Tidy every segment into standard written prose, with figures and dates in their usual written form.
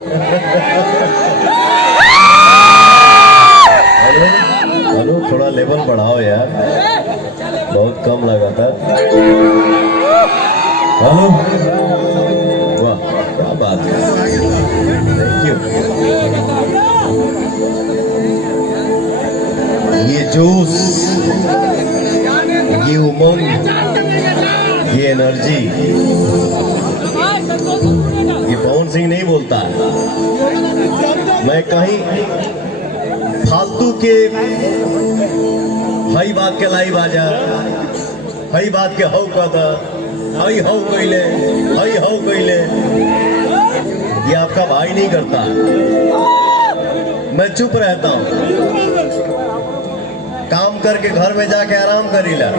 Hello, थोड़ा level बढ़ाओ यार, बहुत कम लगा था। हेलो, वाह क्या बात है, थैंक यू। ये जोश, ये उमंग, ये एनर्जी, ये पवन सिंह नहीं बोलता है। मैं कहीं फालतू के हई बात के लाई बाजा, हई बात के हौ कदा, हई हौ कइले, हई हौ कइले, ये आपका भाई नहीं करता। मैं चुप रहता हूँ, काम करके घर में जाके आराम करीला,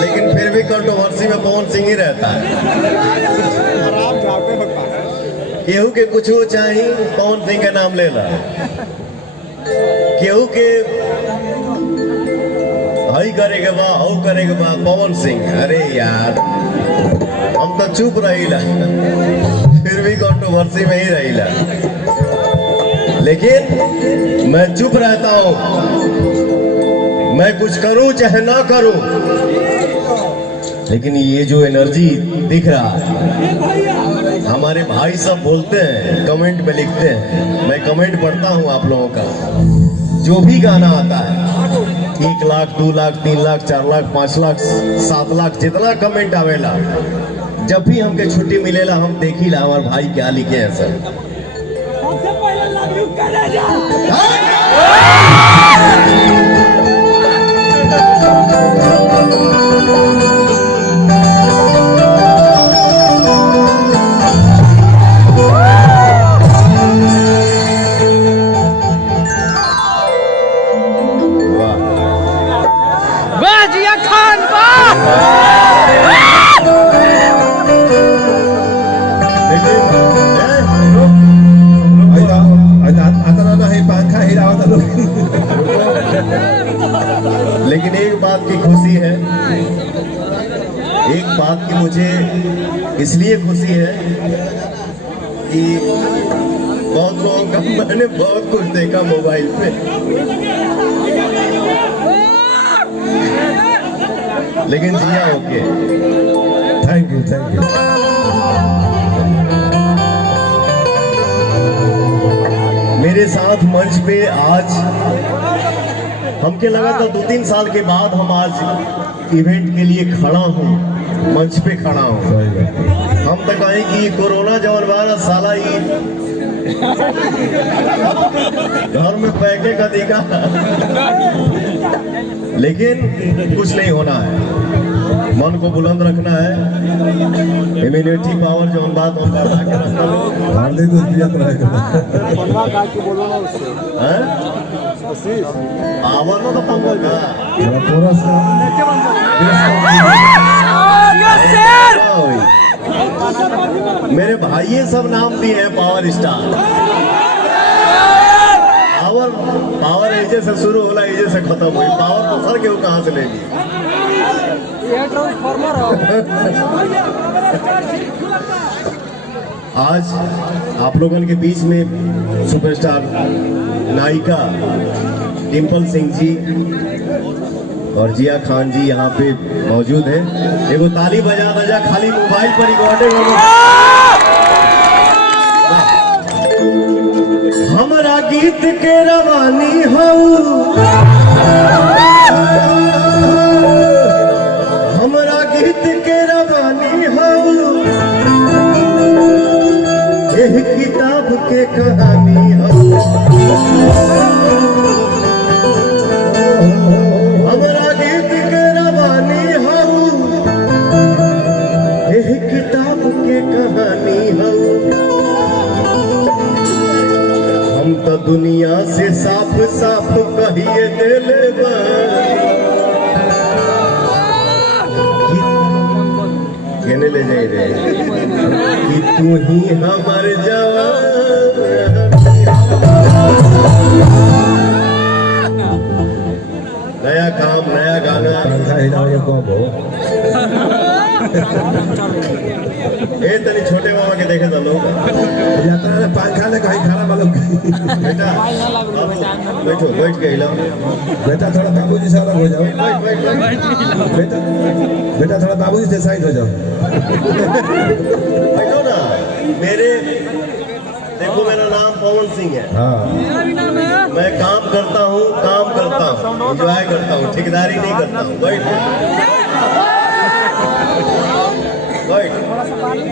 लेकिन फिर भी कंट्रोवर्सी में पवन सिंह ही रहता है। केहू के कुछ चाहिए पवन सिंह के नाम लेला, केहू के हई करे के बा, हऊ करे के बा, पवन सिंह। अरे यार, हम तो चुप रहीला, फिर भी कंट्रोवर्सी में ही रहीला, लेकिन मैं चुप रहता हूं। मैं कुछ करूं चाहे ना करूं, लेकिन ये जो एनर्जी दिख रहा है, हमारे भाई सब बोलते हैं, कमेंट में लिखते हैं, मैं कमेंट पढ़ता हूं आप लोगों का। जो भी गाना आता है 1 लाख 2 लाख 3 लाख 4 लाख 5 लाख 7 लाख जितना कमेंट आवेला, जब भी हमके छुट्टी मिलेला हम देखीला हमारे भाई क्या लिखे हैं सर। लेकिन एक बात की खुशी है, एक बात की मुझे इसलिए खुशी है कि बहुत लोगों का मैंने बहुत कुछ देखा मोबाइल पे, लेकिन Jiya okay. Thank you, thank you. मेरे साथ मंच पे आज हमके लगा था 2-3 साल के बाद हम आज इवेंट के लिए खड़ा हूँ, मंच पे खड़ा हूँ। हम तो कहें कि कोरोना जवन वाला साला ही घर में पैके का दिखा, लेकिन कुछ नहीं होना है, मन को बुलंद रखना है। इम्यूनिटी पावर जो हम बात होता है पावर तो पंखा मेरे भाई ये सब नाम दिए हैं पावर स्टार। पावर पावर एजे से शुरू होला, एजे से खत्म हुई। पावर तो सर के वो कहाँ से लेगी? आज आप लोगों के बीच में सुपरस्टार नायिका डिम्पल सिंह जी और जिया खान जी यहाँ पे मौजूद हैं। एगो ताली बजा बजा खाली मोबाइल पर रिकॉर्डिंग हो। हमरा गीत के रवानी हो, हमरा गीत के रवानी हो, एक किताब के कहानी हो। हमरा गीत के रवानी हो, एक किताब के कहानी हो। हम तो दुनिया से साफ साफ कहिए दिले बा, कहने ले जाए रे कि तू ही हमर जवान। नया काम, नया गाना। ए तनी छोटे मामा के देखे तो लोग जाता है पंखा ले कहीं खाना मालूम बेटा बैठो बैठ के हिलाओ बेटा थोड़ा बाबूजी से अलग हो जाओ बेटा बेटा थोड़ा बाबूजी से साइड हो जाओ बैठो ना मेरे देखो मेरा नाम पवन सिंह है हाँ मैं काम करता हूँ एंजॉय करता हूँ ठेकेदारी नहीं करता हूँ बैठ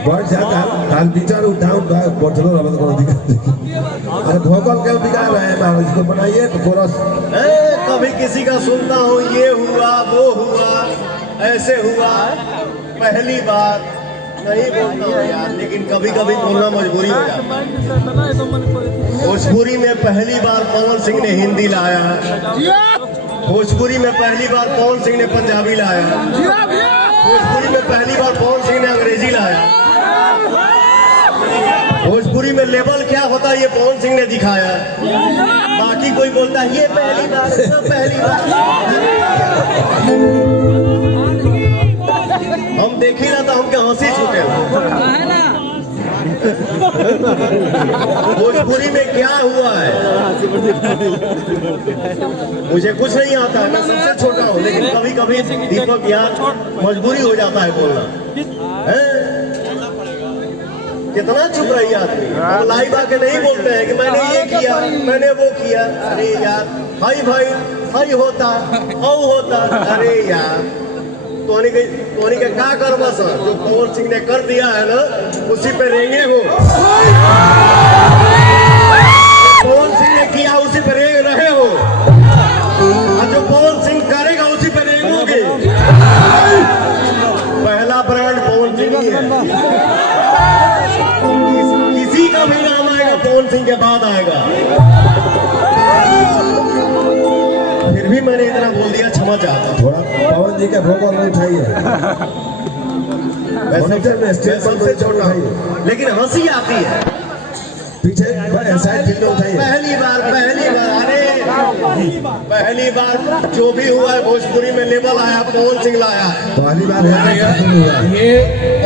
बैठ जाता है टीचर डाउन बोतलो रहा तो दिक्कत अरे भोकल के बिगाड़ रहे हैं इसको बनाइए तो कोरस कभी किसी का सुनता हूँ ये हुआ वो हुआ ऐसे हुआ पहली बार नहीं बोलता हूँ यार लेकिन कभी कभी बोलना मजबूरी हो जाता है। भोजपुरी में पहली बार पवन सिंह ने हिंदी लाया है भोजपुरी में पहली बार पवन सिंह ने पंजाबी लाया भोजपुरी में पहली बार पवन सिंह ने अंग्रेजी लाया भोजपुरी में लेवल क्या होता है ये पवन सिंह ने दिखाया बाकी कोई बोलता है ये पहली बार हम देख ही रहा था हमके हंसी छूटे भोजपुरी में क्या हुआ है मुझे कुछ नहीं आता है मैं सबसे छोटा हूँ लेकिन कभी कभी दीपक यार मजबूरी हो जाता है बोलना कितना चुप रही आदमी हम लाइव आके नहीं बोलते हैं कि मैंने ये किया मैंने वो किया अरे यार हाई भाई हाई होता औ होता अरे यार तोनी के क्या करवा सर जो पवन सिंह ने कर दिया है ना उसी पे रेंगे हो पवन सिंह ने किया उसी पे रेंग रहे हो और जो पवन सिंह करेगा उसी पे रेंगोगे पहला ब्रांड पवन सिंह ही है किसी का भी नाम आएगा पवन सिंह के बाद आएगा फिर भी मैंने इतना बोल दिया क्षमा चाहता हूँ थोड़ा पवन जी का भोकल नहीं उठाइए सबसे छोटा हूँ लेकिन हंसी आती है पीछे साइड फील्ड उठाइए पहली बार जो भी हुआ है भोजपुरी में लेवल आया पवन सिंह लाया है पहली बार है ये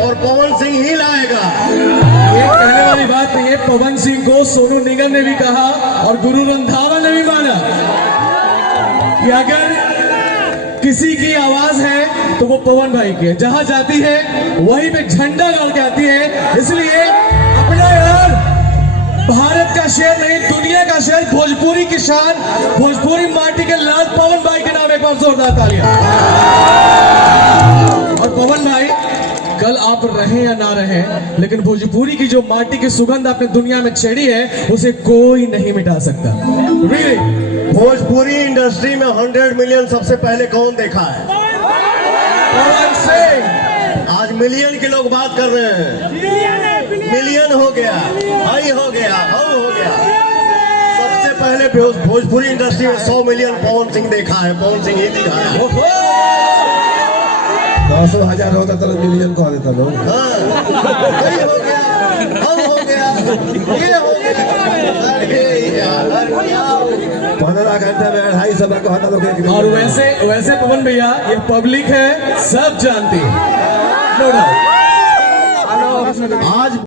और पवन सिंह ही लाएगा ये कहने वाली बात नहीं है पवन सिंह को सोनू निगम ने भी कहा और गुरु रंधावा ने भी माना कि अगर किसी की आवाज है तो वो पवन भाई की है जहां जाती है वहीं पे झंडा गाड़ के आती है इसलिए अपना यार भारत का शेर नहीं दुनिया का शेर भोजपुरी की शान भोजपुरी माटी के लाल पवन भाई के नाम एक बार जोरदार तालियां और पवन भाई कल आप रहे या ना रहे लेकिन भोजपुरी की जो माटी की सुगंध आपने दुनिया में छेड़ी है उसे कोई नहीं मिटा सकता really? भोजपुरी इंडस्ट्री में 100 मिलियन सबसे पहले कौन देखा है पवन सिंह आज मिलियन के लोग बात कर रहे हैं मिलियन हो गया हाई हो गया हाउ हो गया सबसे पहले भोजपुरी इंडस्ट्री में 100 मिलियन पवन सिंह देखा है पवन सिंह ही दिखाया है 10,000 होता तो मिलियन कह देता लोग हाई हो गया हाउ हो गया ये हो गया अरे यार 15 घंटे में 250 का होता लोग और वैसे पवन भैया ये पब्लिक है सब जानती है no doubt। आज